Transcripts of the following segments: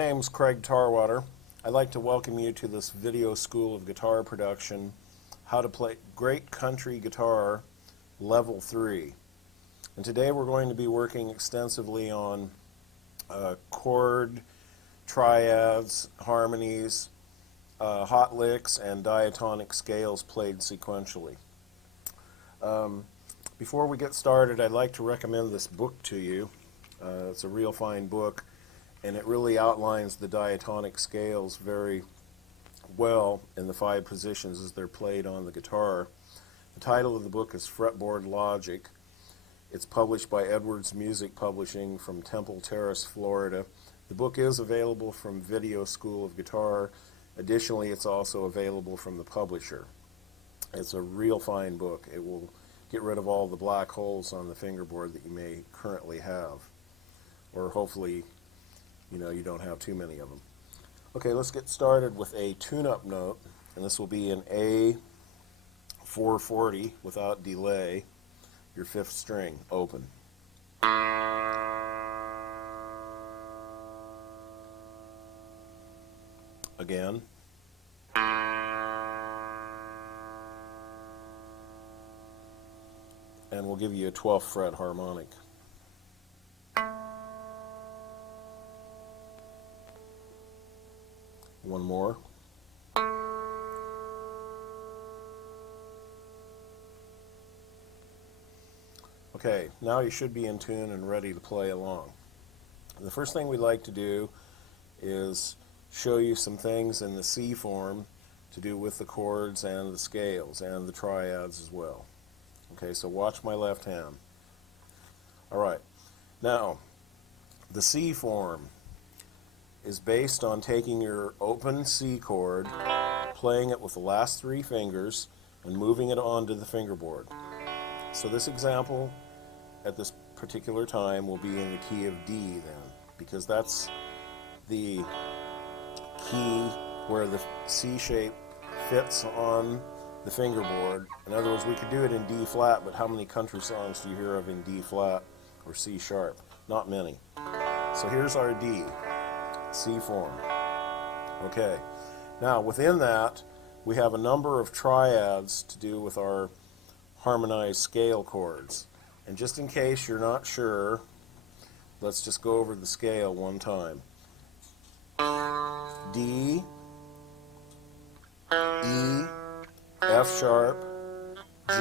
name's Craig Tarwater. I'd like to welcome you to this video school of guitar production, how to play great country guitar, level 3. And today we're going to be working extensively on chord, triads, harmonies, hot licks, and diatonic scales played sequentially. Before we get started, I'd like to recommend this book to you. It's a real fine book, and it really outlines the diatonic scales very well in the 5 positions as they're played on the guitar. The title of the book is Fretboard Logic. It's published by Edwards Music Publishing from Temple Terrace, Florida. The book is available from Video School of Guitar. Additionally, it's also available from the publisher. It's a real fine book. It will get rid of all the black holes on the fingerboard that you may currently have, or hopefully you don't have too many of them. Okay, let's get started with a tune-up note, and this will be an A440 without delay, your 5th string, open. Again. And we'll give you a 12th fret harmonic. One more. Okay, now you should be in tune and ready to play along. The first thing we'd like to do is show you some things in the C form to do with the chords and the scales and the triads as well. Okay, so watch my left hand. Alright, now the C form is based on taking your open C chord, playing it with the last 3 fingers, and moving it onto the fingerboard. So this example at this particular time will be in the key of D then, because that's the key where the C shape fits on the fingerboard. In other words, we could do it in D flat, but how many country songs do you hear of in D flat or C sharp? Not many. So here's our D, C form. Okay, now within that we have a number of triads to do with our harmonized scale chords. And just in case you're not sure, let's just go over the scale one time. D, E, F sharp, G,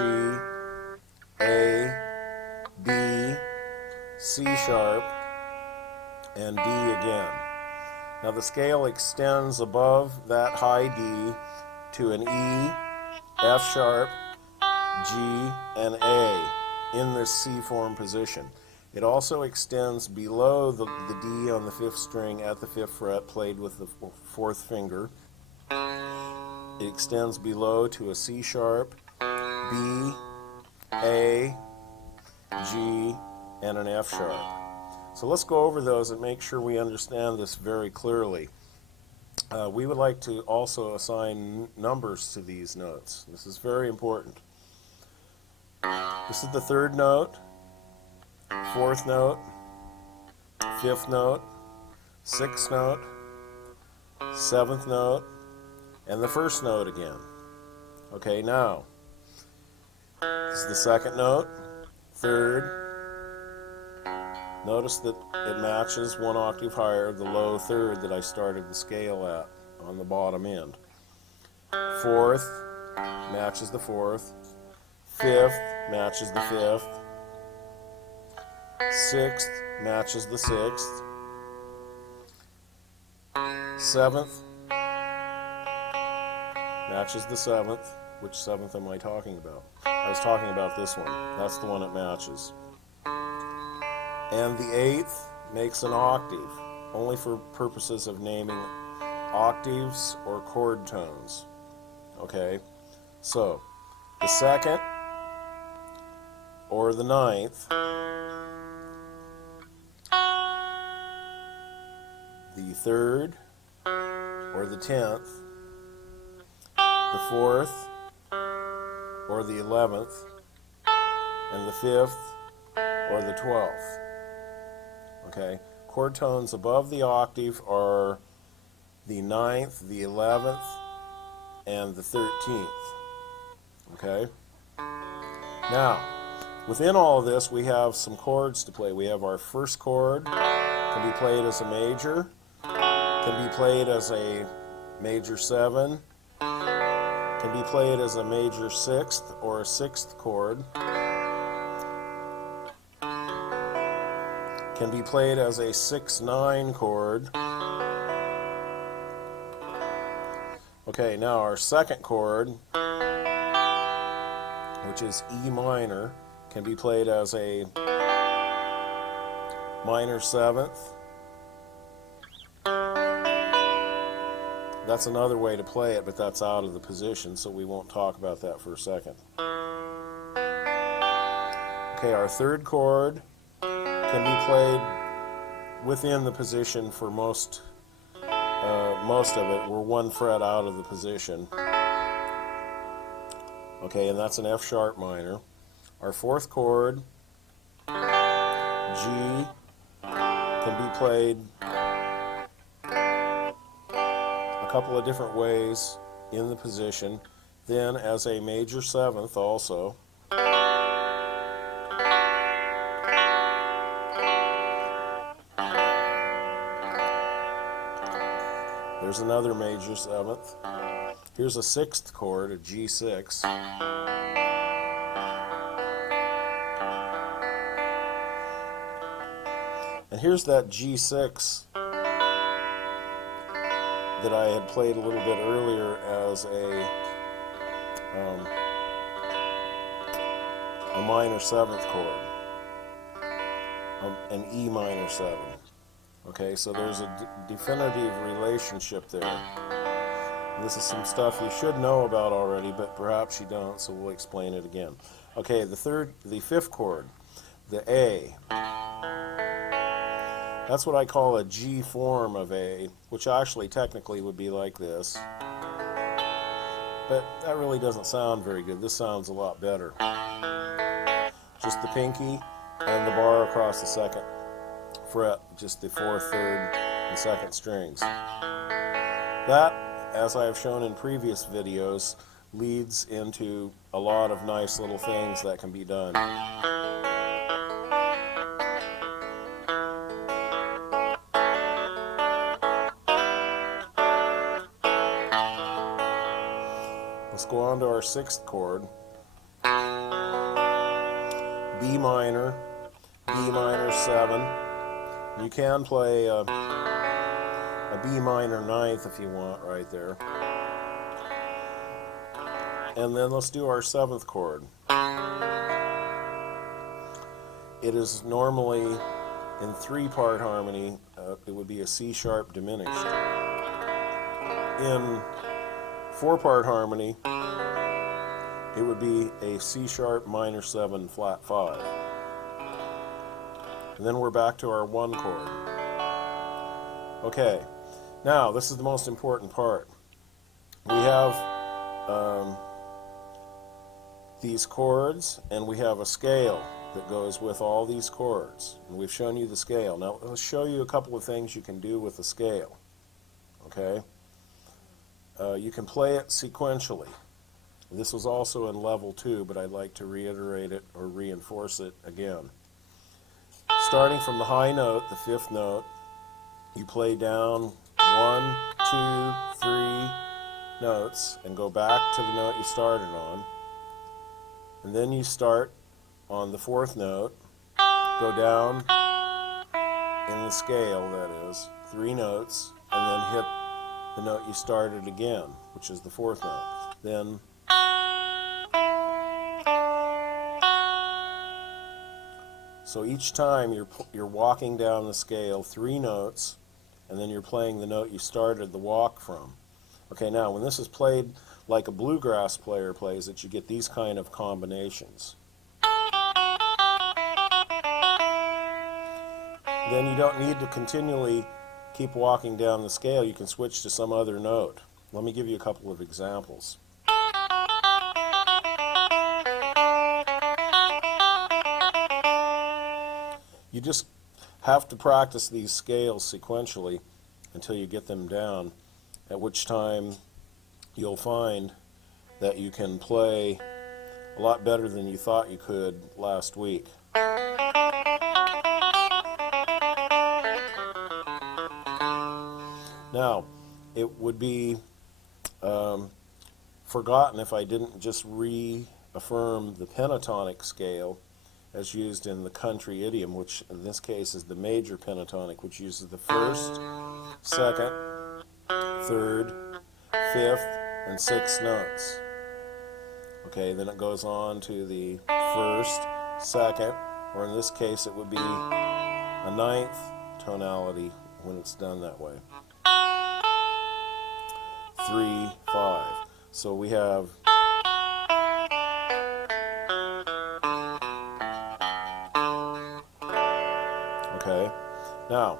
A, B, C sharp, and D again. Now the scale extends above that high D to an E, F sharp, G, and A in this C form position. It also extends below the D on the 5th string at the 5th fret, played with the 4th finger. It extends below to a C sharp, B, A, G, and an F sharp. So let's go over those and make sure we understand this very clearly. We would like to also assign numbers to these notes. This is very important. This is the 3rd note, 4th note, 5th note, 6th note, 7th note, and the 1st note again. Okay, now, this is the 2nd note, 3rd. Notice that it matches 1 octave higher, the low 3rd that I started the scale at on the bottom end. 4th matches the 4th. 5th matches the 5th. 6th matches the 6th. 7th matches the 7th. Which 7th am I talking about? I was talking about this one. That's the one it matches. And the 8th makes an octave, only for purposes of naming octaves or chord tones. Okay? So, the 2nd or the 9th, the 3rd or the 10th, the 4th or the 11th, and the 5th or the 12th. Okay? chord tones above the octave are the 9th, the 11th, and the 13th. Okay? Now, within all of this, we have some chords to play. We have our first chord, can be played as a major, can be played as a major 7, can be played as a major 6th or a 6th chord, can be played as a 6-9 chord. Okay, now our second chord, which is E minor, can be played as a minor 7th. That's another way to play it, but that's out of the position, so we won't talk about that for a second. Okay, our third chord can be played within the position for most of it. We're 1 fret out of the position. Okay, and that's an F sharp minor. Our fourth chord, G, can be played a couple of different ways in the position, then as a major 7th also. There's another major 7th. Here's a 6th chord, a G6. And here's that G6 that I had played a little bit earlier as a minor 7th chord, an E minor 7. Okay, so there's a definitive relationship there. This is some stuff you should know about already, but perhaps you don't, so we'll explain it again. Okay, the fifth chord, the A. That's what I call a G form of A, which actually technically would be like this. But that really doesn't sound very good. This sounds a lot better. Just the pinky and the bar across the second fret, just the 4th, 3rd, and 2nd strings. That, as I have shown in previous videos, leads into a lot of nice little things that can be done. Let's go on to our 6th chord. B minor, B minor 7. You can play a B minor 9th if you want right there. And then let's do our 7th chord. It is normally in 3-part harmony. It would be a C sharp diminished. In 4-part harmony, it would be a C sharp minor 7 flat 5. And then we're back to our 1 chord. Okay, now this is the most important part. We have these chords, and we have a scale that goes with all these chords. And we've shown you the scale. Now let's show you a couple of things you can do with the scale. Okay? You can play it sequentially. This was also in level 2, but I'd like to reiterate it or reinforce it again. Starting from the high note, the 5th note, you play down 1, 2, 3 notes and go back to the note you started on. And then you start on the 4th note, go down in the scale, that is, 3 notes, and then hit the note you started again, which is the 4th note. Then so each time you're walking down the scale 3 notes, and then you're playing the note you started the walk from. Okay, now when this is played like a bluegrass player plays it, you get these kind of combinations. Then you don't need to continually keep walking down the scale. You can switch to some other note. Let me give you a couple of examples. have to practice these scales sequentially until you get them down, at which time you'll find that you can play a lot better than you thought you could last week. Now, it would be forgotten if I didn't just reaffirm the pentatonic scale as used in the country idiom, which in this case is the major pentatonic, which uses the first, second, third, fifth, and sixth notes. Okay, then it goes on to the first, second, or in this case it would be a ninth tonality when it's done that way. 3, 5. So we have okay. Now,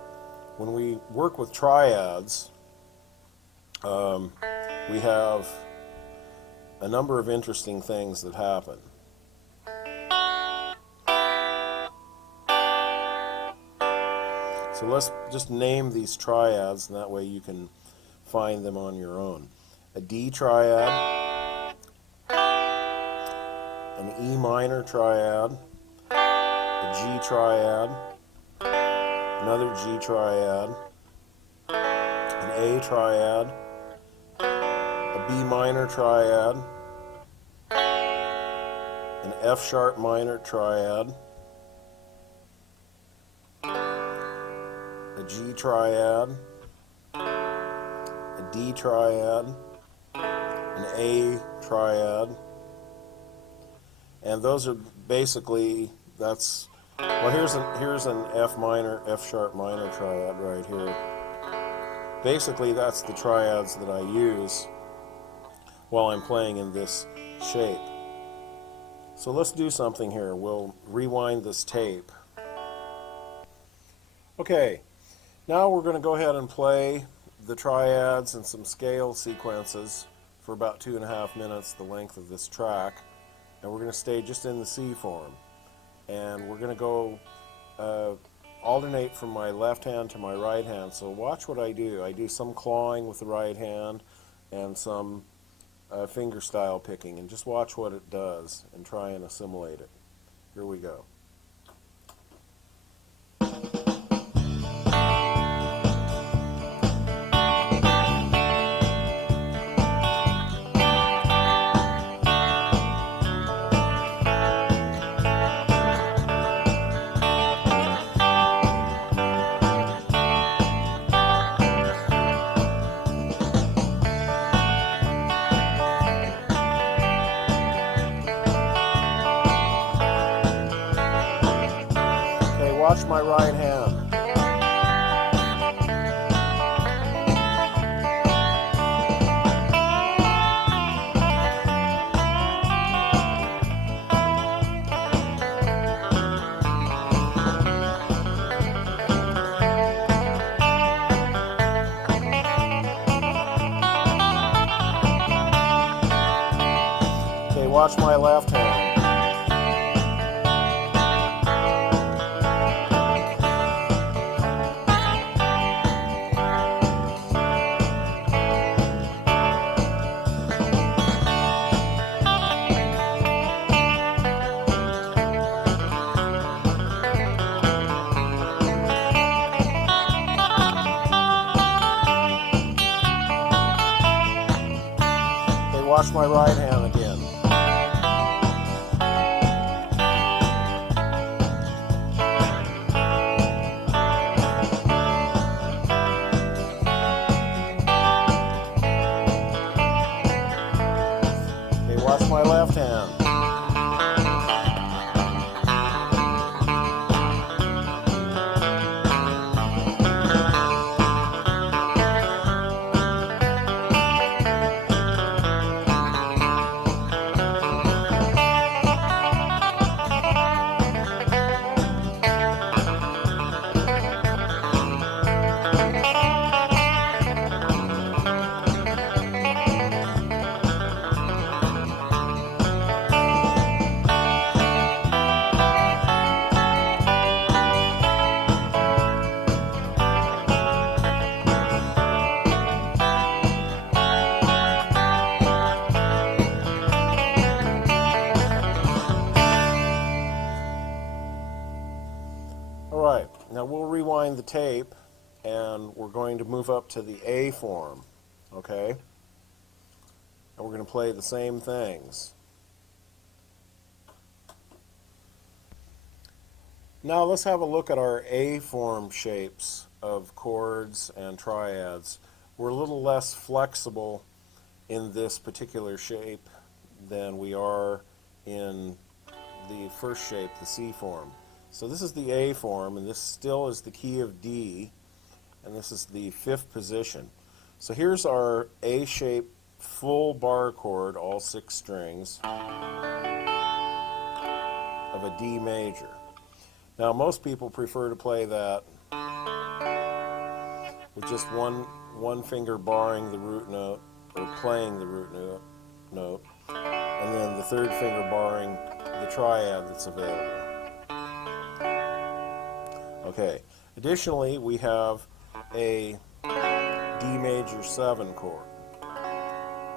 when we work with triads, we have a number of interesting things that happen. So let's just name these triads, and that way you can find them on your own. A D triad, an E minor triad, a G triad, another G triad, an A triad, a B minor triad, an F sharp minor triad, a G triad, a D triad, an A triad, and those are basically, well, here's an F minor, F sharp minor triad right here. Basically, that's the triads that I use while I'm playing in this shape. So let's do something here. We'll rewind this tape. Okay, now we're going to go ahead and play the triads and some scale sequences for about 2.5 minutes, the length of this track. And we're going to stay just in the C form. And we're going to go alternate from my left hand to my right hand. So watch what I do. I do some clawing with the right hand and some finger style picking, and just watch what it does and try and assimilate it. Here we go. Watch my right hand. Okay, watch my left hand. Watch my right hand again. Okay, watch my left hand. rewind the tape, and we're going to move up to the A form, okay? And we're going to play the same things. Now let's have a look at our A form shapes of chords and triads. We're a little less flexible in this particular shape than we are in the first shape, the C form. So this is the A form, and this still is the key of D, and this is the 5th position. So here's our A shape full bar chord, all 6 strings, of a D major. Now most people prefer to play that with just one finger barring the root note, or playing the root note, and then the 3rd finger barring the triad that's available. Okay, additionally we have a D major 7 chord.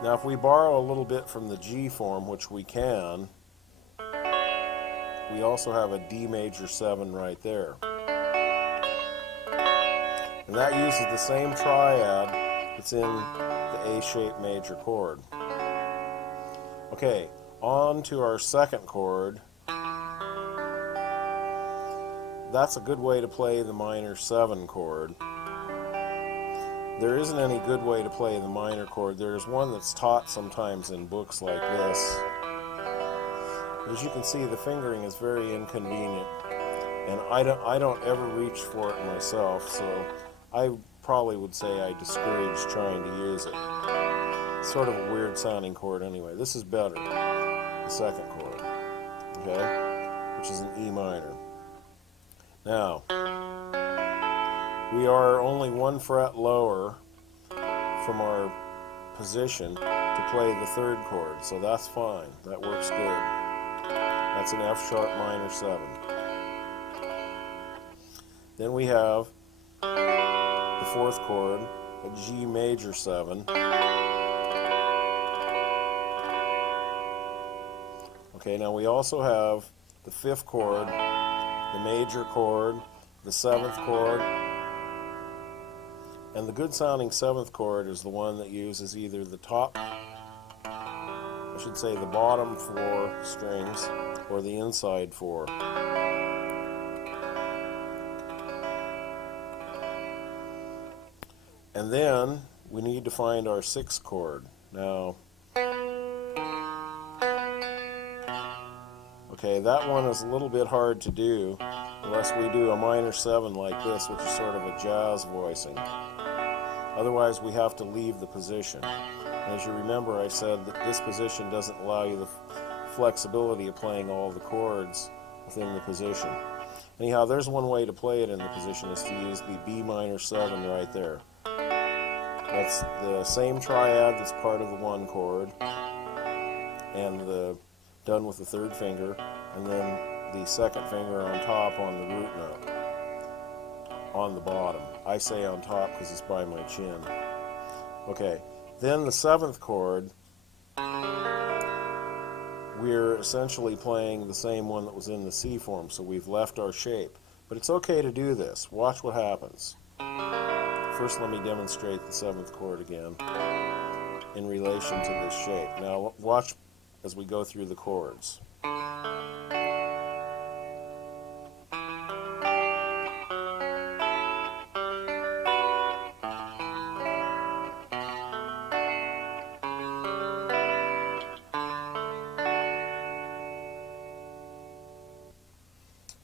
Now if we borrow a little bit from the G form, which we can, we also have a D major 7 right there. And that uses the same triad that's in the A-shaped major chord. Okay, on to our 2nd chord. That's a good way to play the minor 7 chord. There isn't any good way to play the minor chord. There's one that's taught sometimes in books like this. As you can see, the fingering is very inconvenient, and I don't ever reach for it myself, so I probably would say I discourage trying to use it. It's sort of a weird sounding chord anyway. This is better, the 2nd chord, okay, which is an E minor. Now, we are only 1 fret lower from our position to play the 3rd chord, so that's fine. That works good. That's an F sharp minor 7. Then we have the 4th chord, a G major 7. Okay, now we also have the 5th chord, the major chord, the 7th chord, and the good sounding 7th chord is the one that uses either the top, I should say the bottom 4 strings, or the inside 4. And then we need to find our 6th chord. Now, okay, that one is a little bit hard to do unless we do a minor 7 like this, which is sort of a jazz voicing. Otherwise, we have to leave the position. And as you remember, I said that this position doesn't allow you the flexibility of playing all the chords within the position. Anyhow, there's one way to play it in the position, is to use the B minor 7 right there. That's the same triad that's part of the 1 chord, and done with the 3rd finger, and then the 2nd finger on top on the root note, on the bottom. I say on top because it's by my chin. Okay, then the 7th chord, we're essentially playing the same one that was in the C form, so we've left our shape. But it's okay to do this. Watch what happens. First, let me demonstrate the 7th chord again in relation to this shape. Now, watch as we go through the chords.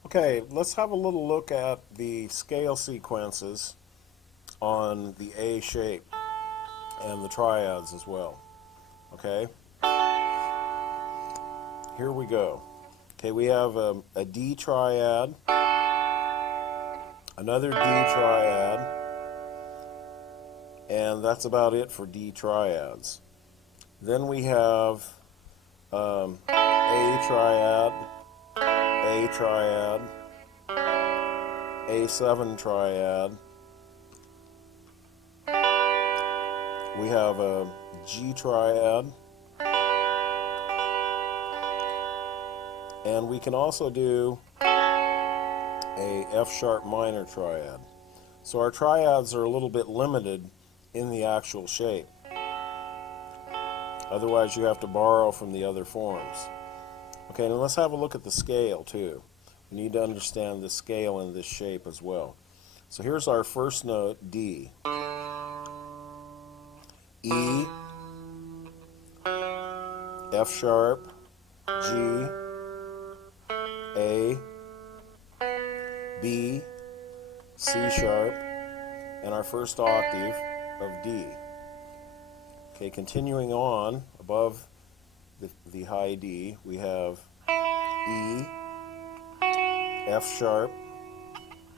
Okay, let's have a little look at the scale sequences on the A shape and the triads as well. Okay, here we go. Okay, we have a D triad, another D triad, and that's about it for D triads. Then we have A triad, A triad, A7 triad. We have a G triad, and we can also do a F sharp minor triad. So our triads are a little bit limited in the actual shape. Otherwise you have to borrow from the other forms. Okay, now let's have a look at the scale too. We need to understand the scale in this shape as well. So here's our first note, D. E, F sharp, G, A, B, C sharp, and our first octave of D. Okay, continuing on above the high D, we have E, F sharp,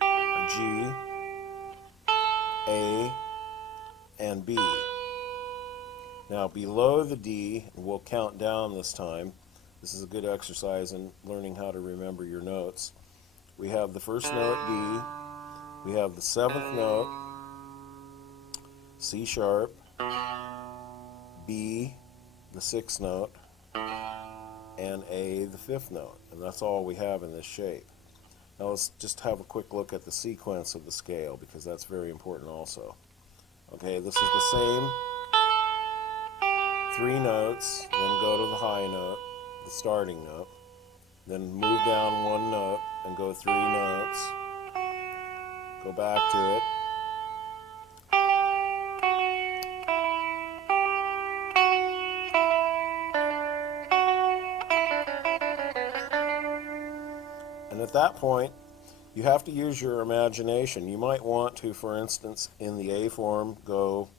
G, A, and B. Now below the D, and we'll count down this time. This is a good exercise in learning how to remember your notes. We have the first note D, we have the seventh note, C sharp, B, the sixth note, and A, the fifth note. And that's all we have in this shape. Now let's just have a quick look at the sequence of the scale, because that's very important also. Okay, this is the same three notes, then go to the high note, the starting note, then move down one note and go three notes, go back to it, and at that point you have to use your imagination. You might want to, for instance, in the A form, go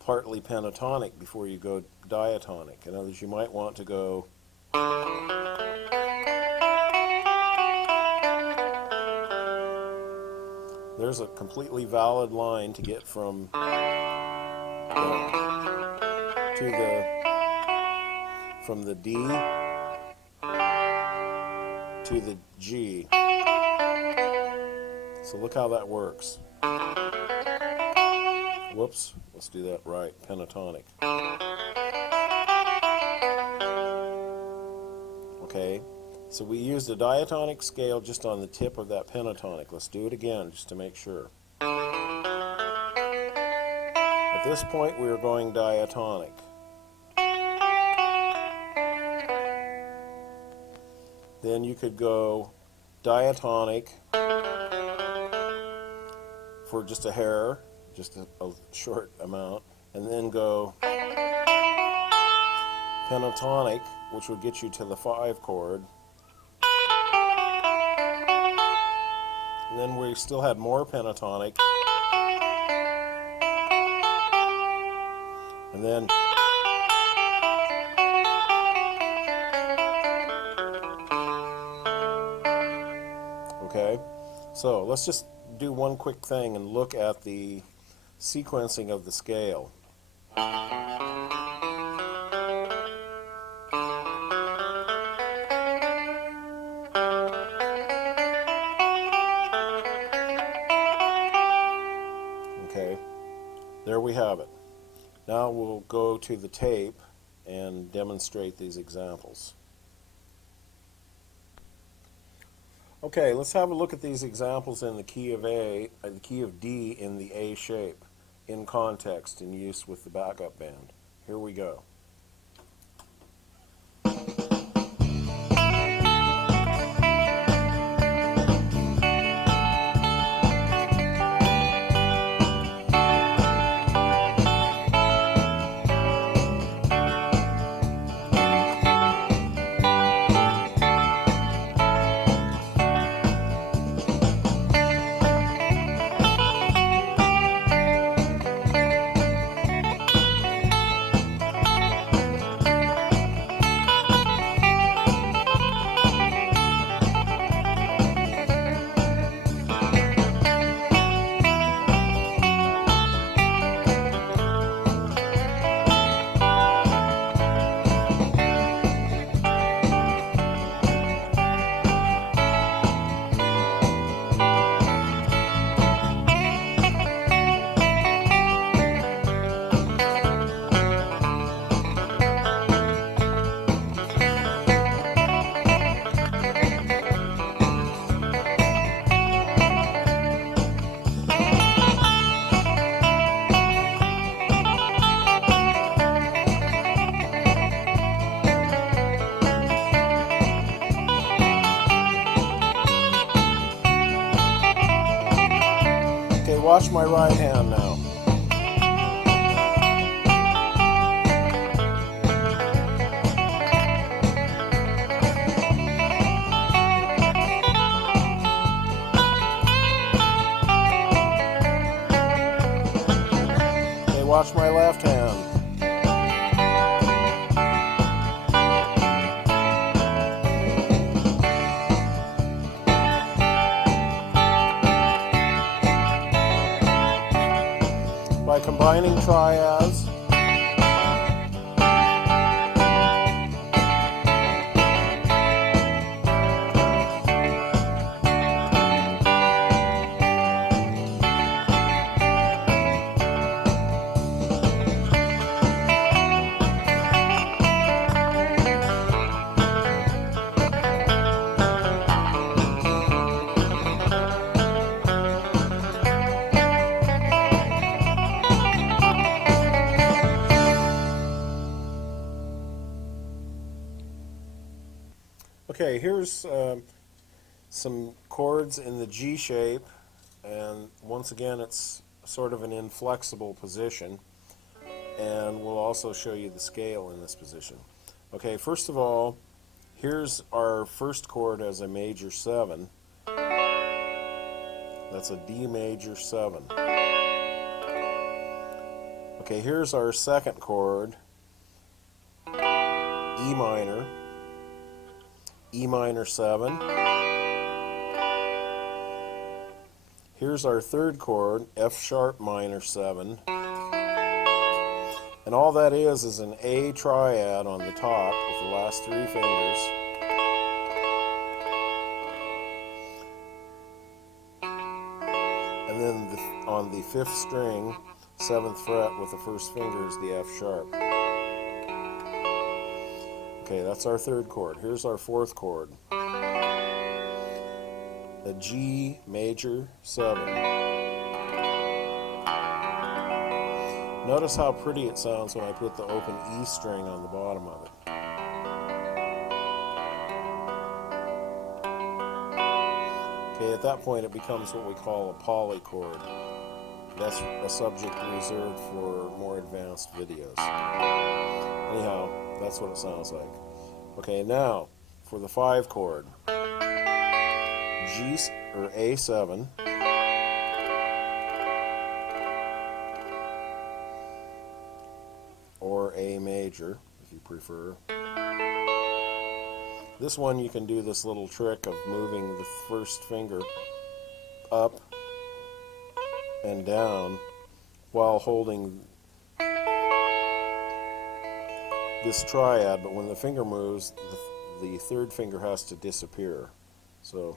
partly pentatonic before you go diatonic. In other words, you might want to go there's a completely valid line to get from the D to the G. So look how that works. Whoops, let's do that right, pentatonic. Okay, so we used a diatonic scale just on the tip of that pentatonic. Let's do it again just to make sure. At this point we are going diatonic. Then you could go diatonic for just a hair, just a short amount, and then go pentatonic, which would get you to the 5 chord. And then we still had more pentatonic. And then okay, so let's just do one quick thing and look at the sequencing of the scale. Okay, there we have it. Now we'll go to the tape and demonstrate these examples. Okay, let's have a look at these examples in the key of A, the key of D in the A shape, in context, in use with the backup band. Here we go. watch my right hand now. Okay, watch my left hand. By combining triads, okay, here's some chords in the G shape, and once again it's sort of an inflexible position, and we'll also show you the scale in this position. Okay, first of all, here's our first chord as a major 7. That's a D major 7. Okay, here's our second chord, E minor, E minor 7. Here's our third chord, F sharp minor 7. And all that is an A triad on the top with the last 3 fingers. And then on the 5th string, 7th fret with the first finger is the F sharp. Okay, that's our third chord. Here's our fourth chord, a G major 7. Notice how pretty it sounds when I put the open E string on the bottom of it. Okay, at that point it becomes what we call a polychord. That's a subject reserved for more advanced videos. Anyhow, that's what it sounds like. Okay, now for the 5 chord, G or A7, or A major if you prefer. This one you can do this little trick of moving the first finger up and down while holding this triad, but when the finger moves, the third finger has to disappear. So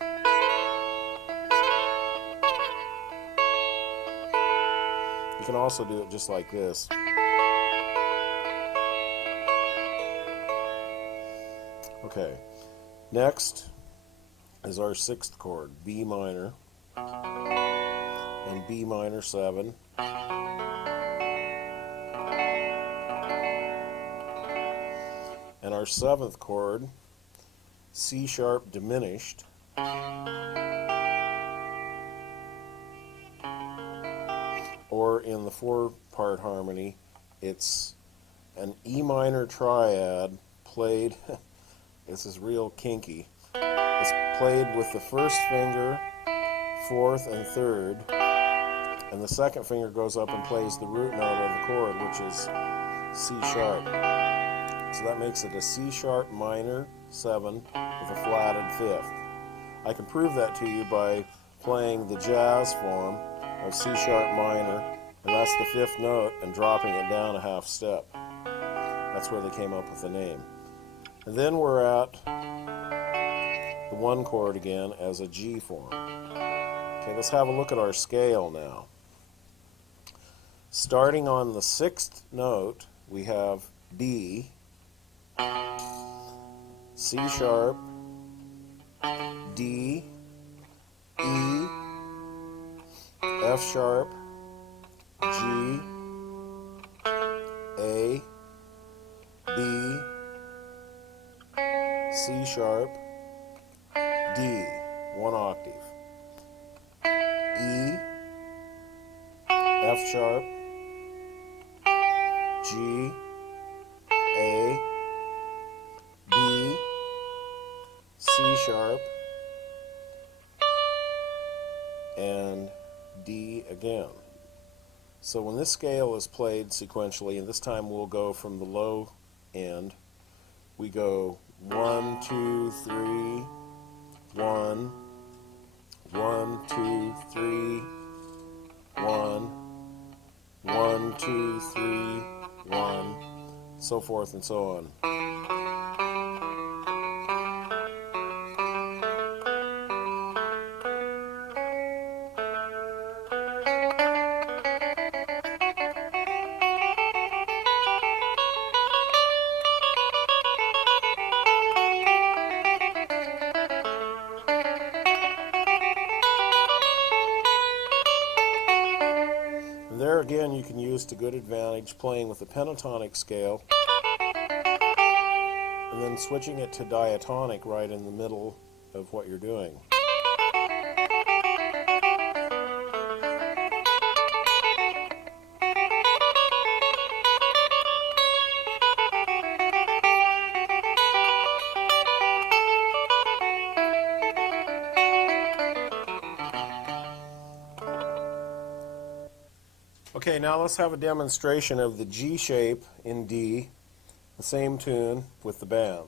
you can also do it just like this. Okay, next is our 6th chord, B minor and B minor 7. And our 7th chord, C sharp diminished, or in the 4-part harmony, it's an E minor triad played, this is real kinky, it's played with the first finger, 4th and 3rd, and the second finger goes up and plays the root note of the chord, which is C sharp. So that makes it a C sharp minor 7 with a flatted 5th. I can prove that to you by playing the jazz form of C sharp minor, and that's the 5th note, and dropping it down a half step. That's where they came up with the name. And then we're at the 1 chord again as a G form. Okay, let's have a look at our scale now. Starting on the 6th note, we have D, C sharp, D, E, F sharp, G, A, B, C sharp, D, 1 octave, E, F sharp, G, A, B, C sharp, and D again. So when this scale is played sequentially, and this time we'll go from the low end, we go 1, 2, 3, 1, 1, 2, 3, 1, 1, 2, 3, 1, so forth and so on. There again, you can use to good advantage playing with the pentatonic scale and then switching it to diatonic right in the middle of what you're doing. Okay, now let's have a demonstration of the G shape in D, the same tune with the band.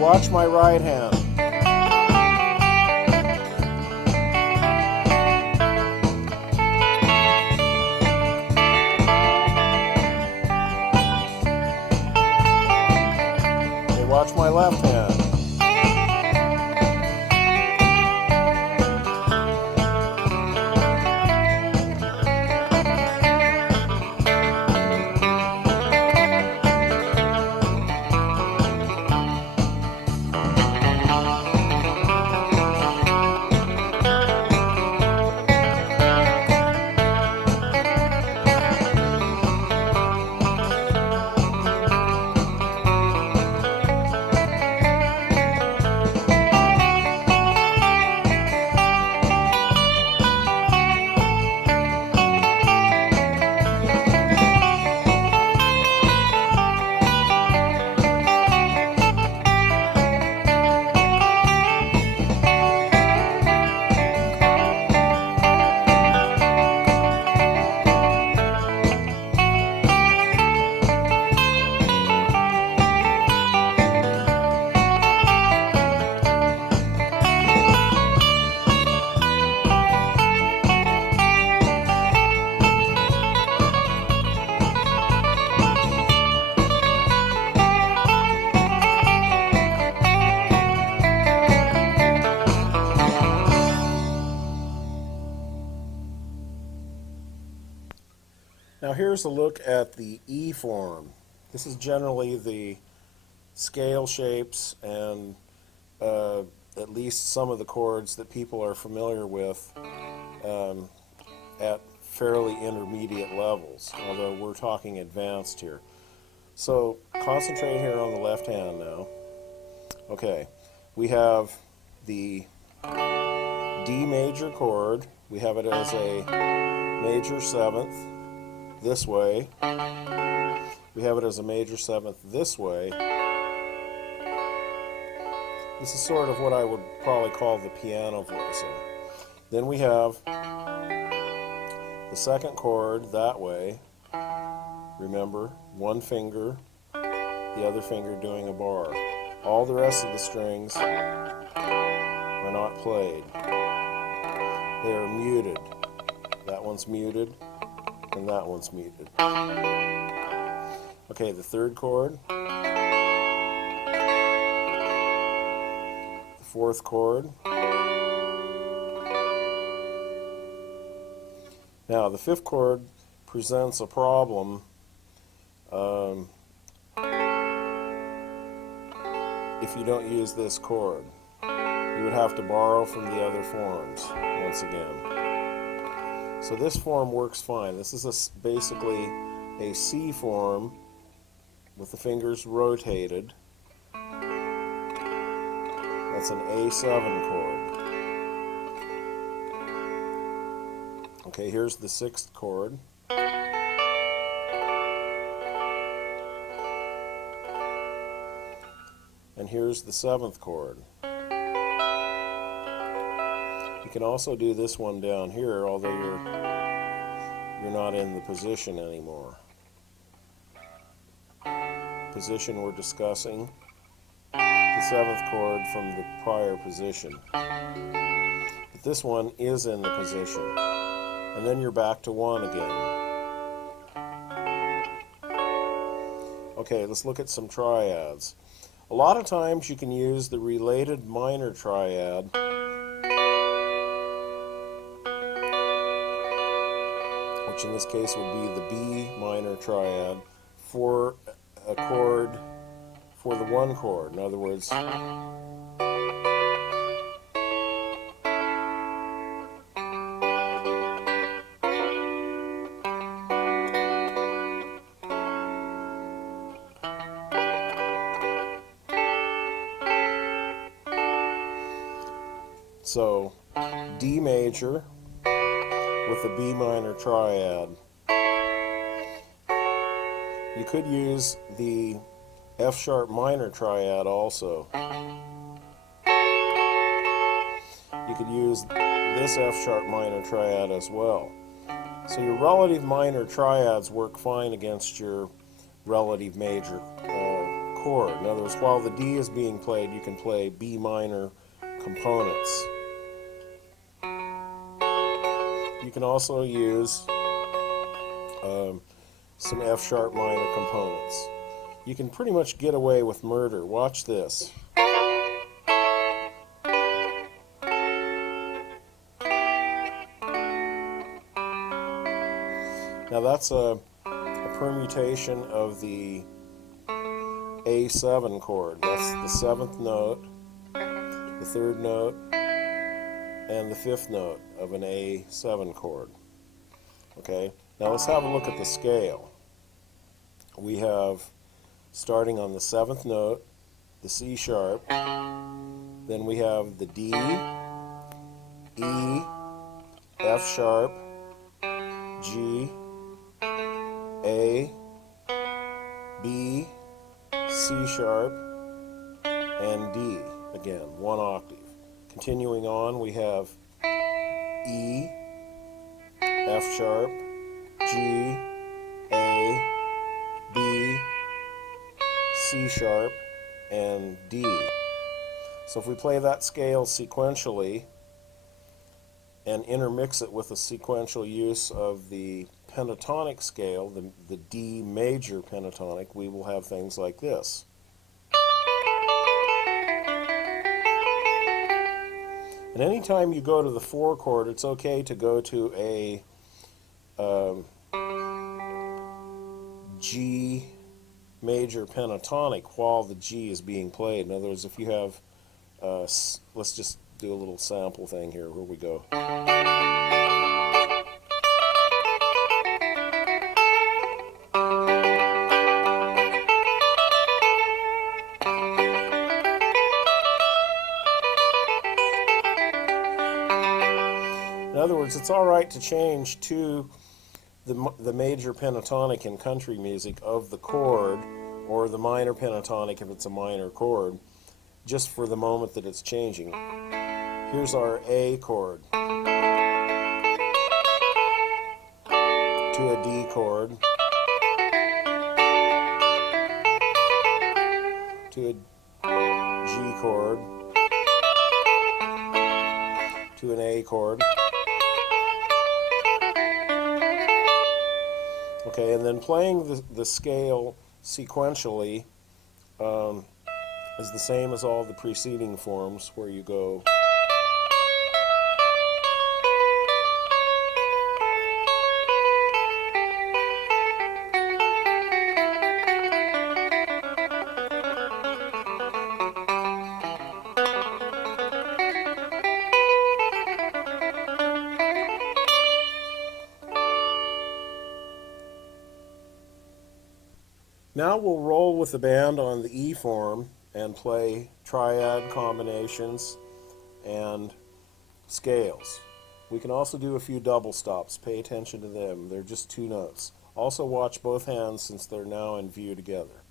Watch my right hand. Okay, watch my left hand. Now here's a look at the Eform. This is generally the scale shapes and at least some of the chords that people are familiar with at fairly intermediate levels, although we're talking advanced here. So concentrate here on the left hand now. Okay, we have the D major chord. We have it as a major seventh this way. We have it as a major seventh this way. This is sort of what I would probably call the piano voicing. Then we have the second chord that way. Remember, one finger, the other finger doing a bar. All the rest of the strings are not played. They are muted. That one's muted, and that one's muted. Okay, the third chord, the fourth chord. Now, the fifth chord presents a problem if you don't use this chord. You would have to borrow from the other forms once again. So this form works fine. This is basically a C form with the fingers rotated. That's an A7 chord. Okay, here's the sixth chord. And here's the seventh chord. You can also do this one down here, although you're not in the position anymore. Position we're discussing, the seventh chord from the prior position. But this one is in the position. And then you're back to 1 again. Okay, let's look at some triads. A lot of times you can use the related minor triad which in this case would be the B minor triad for a chord, for the one chord. In other words, so D major with a B minor triad. You could use the F sharp minor triad also. You could use this F sharp minor triad as well. So your relative minor triads work fine against your relative major chord. In other words, while the D is being played, you can play B minor components. You can also use some F sharp minor components. You can pretty much get away with murder. Watch this. Now that's a permutation of the A7 chord. That's the seventh note, the third note, and the fifth note of an A7 chord. Okay, now let's have a look at the scale. We have, starting on the seventh note, the C sharp, then we have the D, E, F sharp, G, A, B, C sharp, and D. Again, one octave. Continuing on, we have E, F sharp, G, A, B, C sharp, and D. So if we play that scale sequentially and intermix it with a sequential use of the pentatonic scale, the D major pentatonic, we will have things like this. And anytime you go to the 4 chord, it's okay to go to a G major pentatonic while the G is being played. In other words, if you have, let's just do a little sample thing here. Here we go. In other words, it's all right to change to the major pentatonic in country music of the chord, or the minor pentatonic if it's a minor chord, just for the moment that it's changing. Here's our A chord to a D chord to a G chord, to an A chord. Okay, and then playing the scale sequentially is the same as all the preceding forms, where you go Now we'll roll with the band on the Eform and play triad combinations and scales. We can also do a few double stops. Pay attention to them. They're just two notes. Also watch both hands since they're now in view together.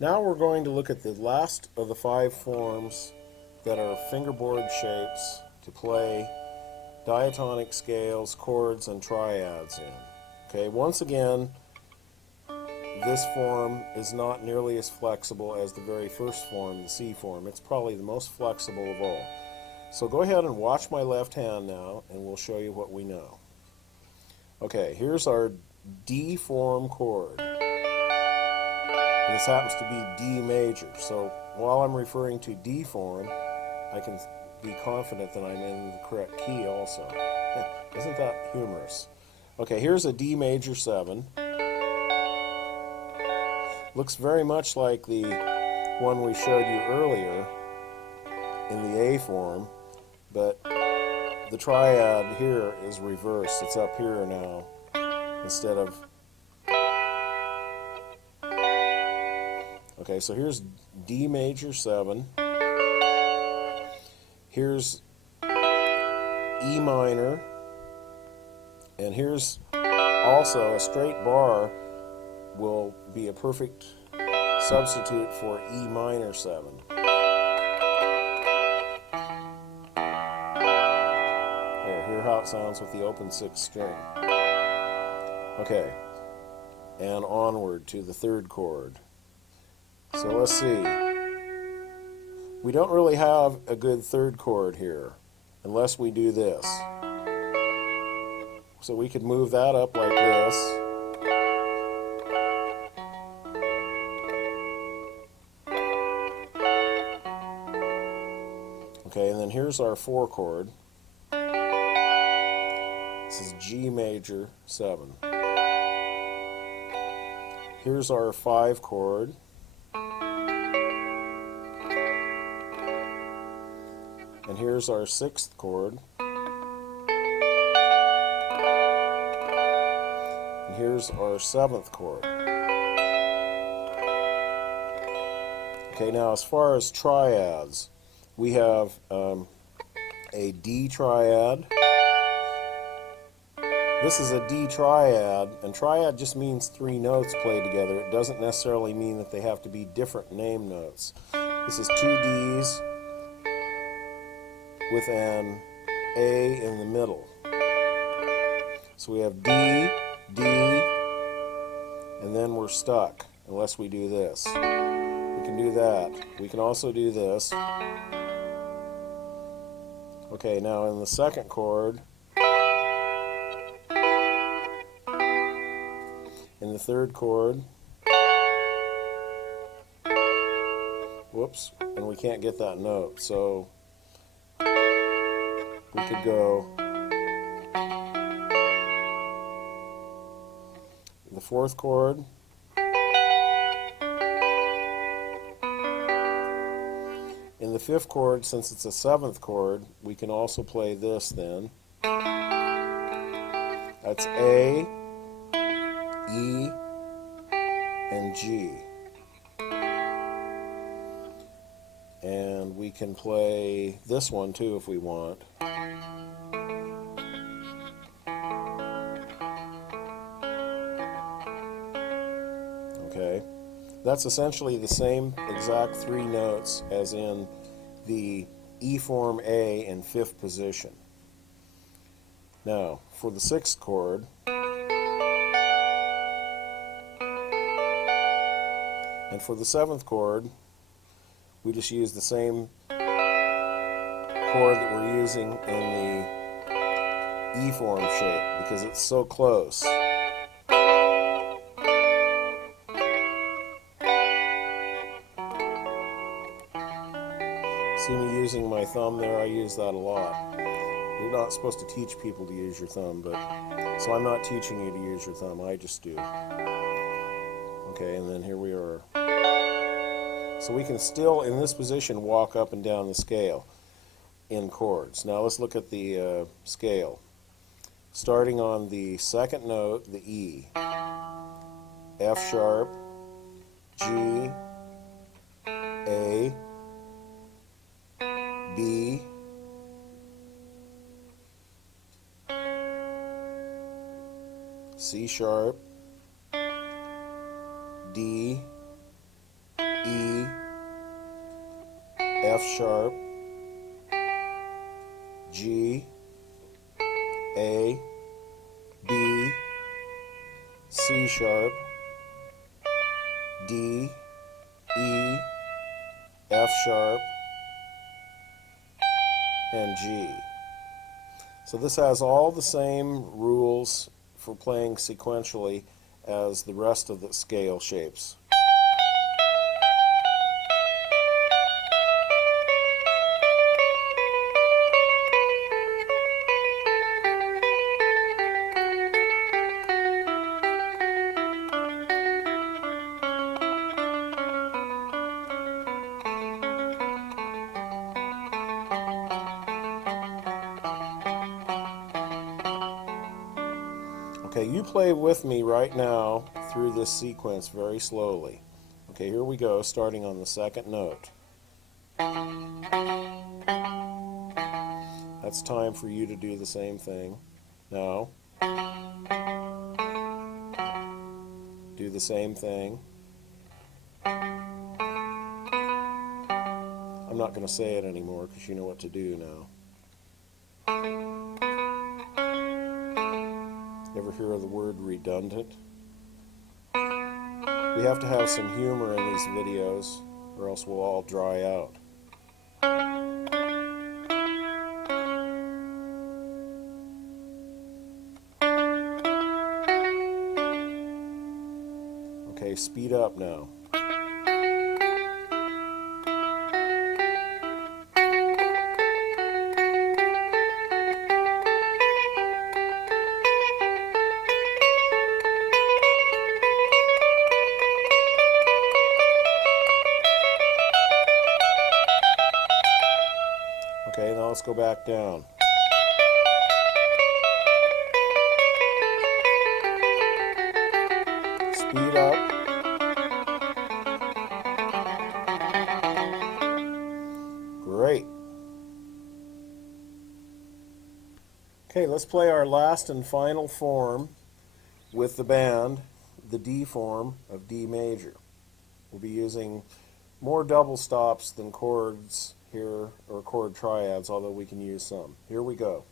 Now we're going to look at the last of the 5 forms that are fingerboard shapes to play diatonic scales, chords, and triads in. Okay, once again, this form is not nearly as flexible as the very first form, the C form. It's probably the most flexible of all. So go ahead and watch my left hand now, and we'll show you what we know. Okay, here's our D form chord. And this happens to be D major, so while I'm referring to D form, I can be confident that I'm in the correct key also. Isn't that humorous? Okay, here's a D major 7. Looks very much like the one we showed you earlier in the A form, but the triad here is reversed. It's up here now instead of... Okay, so here's D major 7. Here's E minor. And here's also a straight bar will be a perfect substitute for E minor 7. There, hear how it sounds with the open 6th string. Okay, and onward to the 3rd chord. So let's see. We don't really have a good third chord here unless we do this. So we could move that up like this. Okay, and then here's our 4 chord. This is G major 7. Here's our 5 chord. And here's our 6th chord. And here's our 7th chord. Okay, now as far as triads, we have a D triad. This is a D triad, and triad just means 3 notes played together. It doesn't necessarily mean that they have to be different name notes. This is 2 Ds with an A in the middle. So we have D, D, and then we're stuck unless we do this. We can do that. We can also do this. Okay, now in the 2nd chord, in the 3rd chord, whoops, and we can't get that note, so we could go the 4th chord, in the 5th chord, since it's a 7th chord, we can also play this then. That's A, E, and G. And we can play this one too if we want. Okay, that's essentially the same exact 3 notes as in the Eform A in 5th position. Now, for the 6th chord, and for the 7th chord, we just use the same chord that we're using in the Eform shape because it's so close. See me using my thumb there? I use that a lot. You're not supposed to teach people to use your thumb, but so I'm not teaching you to use your thumb, I just do. Okay, and then here we are. So we can still, in this position, walk up and down the scale in chords. Now let's look at the scale. Starting on the 2nd note, the E, F sharp, G, A, B, C sharp, D, E, F sharp, G, A, B, C sharp, D, E, F sharp, and G. So this has all the same rules for playing sequentially as the rest of the scale shapes. Okay, you play with me right now through this sequence very slowly. Okay, here we go, starting on the 2nd note. That's time for you to do the same thing. Now, do the same thing. I'm not going to say it anymore because you know what to do now. Ever hear of the word redundant? We have to have some humor in these videos, or else we'll all dry out. Okay, speed up now. Okay, now let's go back down. Speed up. Great. Okay, let's play our last and final form with the band, the D form of D major. We'll be using more double stops than chords here, or chord triads, although we can use some. Here we go.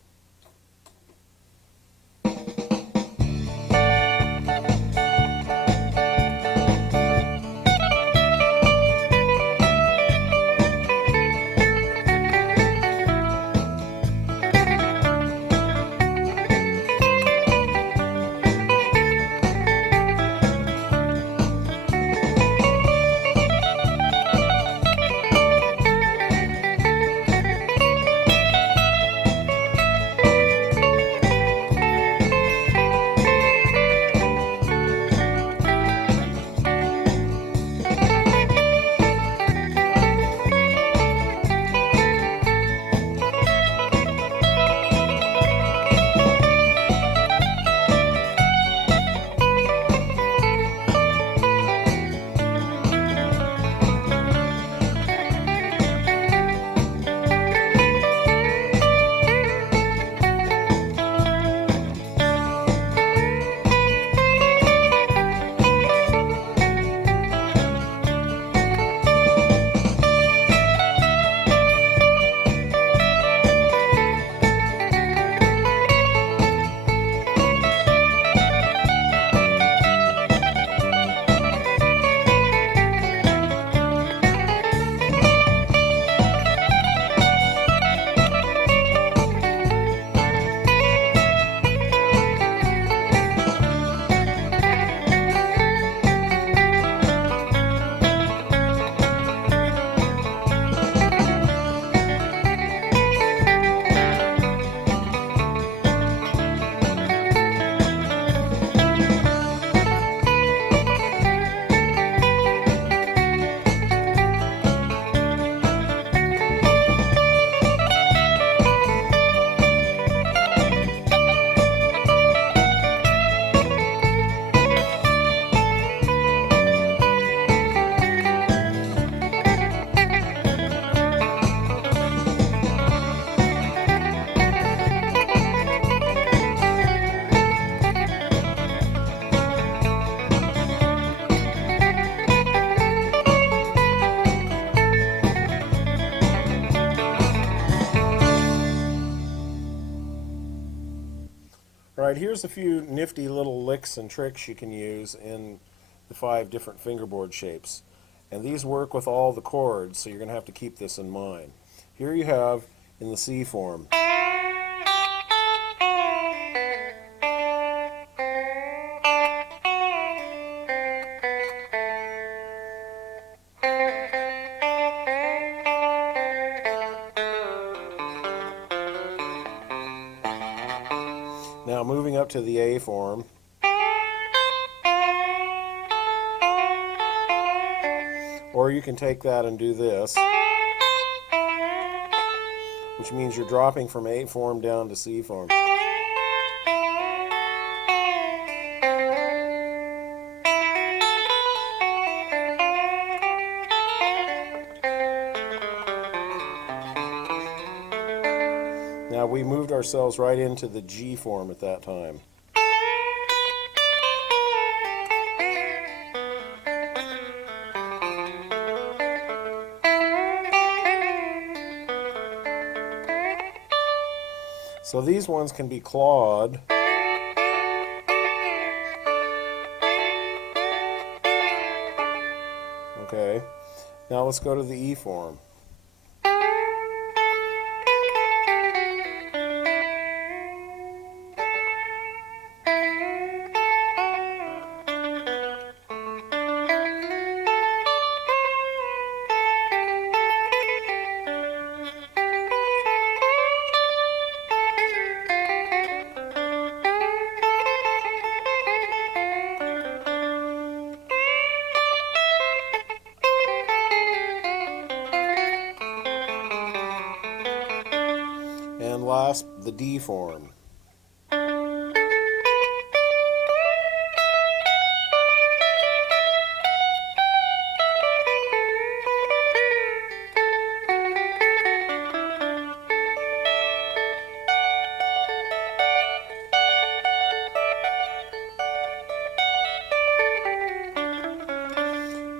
Alright, here's a few nifty little licks and tricks you can use in the 5 different fingerboard shapes. And these work with all the chords, so you're going to have to keep this in mind. Here you have in the C form. Now moving up to the A form. Or you can take that and do this, which means you're dropping from A form down to C form. Now we moved ourselves right into the G form at that time. So these ones can be clawed. Now let's go to the E form. And last, the D form.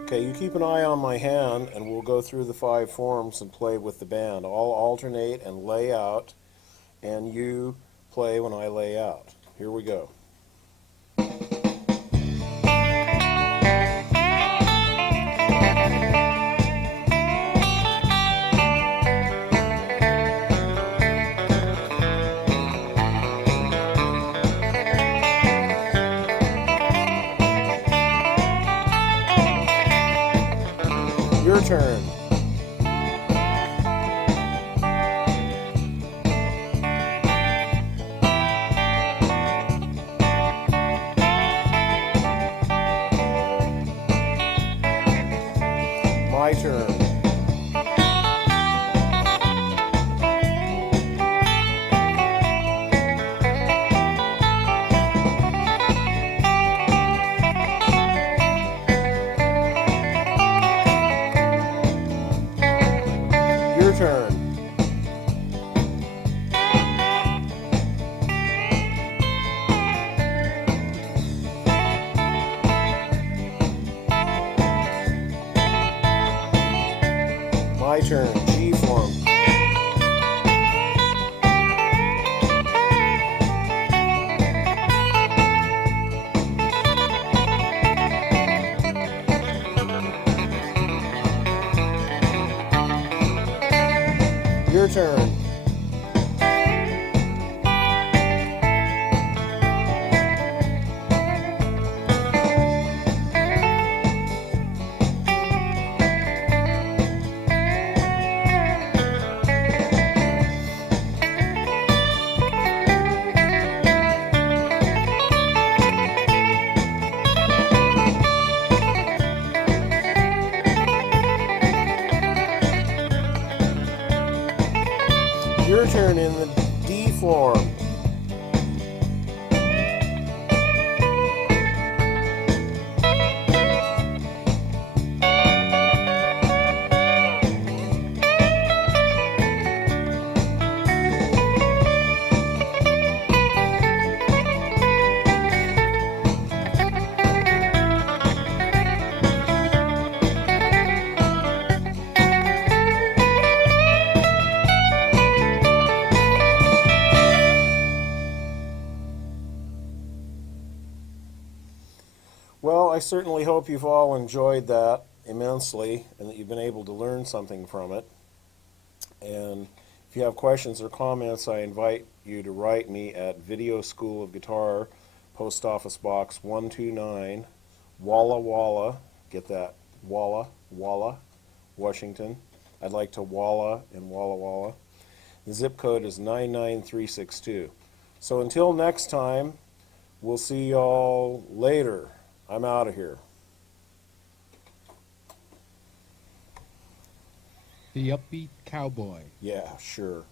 Okay, you keep an eye on my hand and we'll go through the 5 forms and play with the band. I'll alternate and lay out, and you play when I lay out. Here we go. Your turn. My turn. Your turn. My turn. G form. Your turn. Your turn in the D form. Well, I certainly hope you've all enjoyed that immensely and that you've been able to learn something from it. And if you have questions or comments, I invite you to write me at Video School of Guitar, Post Office Box 129, Walla Walla, get that, Walla, Walla, Washington. I'd like to Walla in Walla Walla. The zip code is 99362. So until next time, we'll see y'all later. I'm out of here. The upbeat cowboy. Yeah, sure.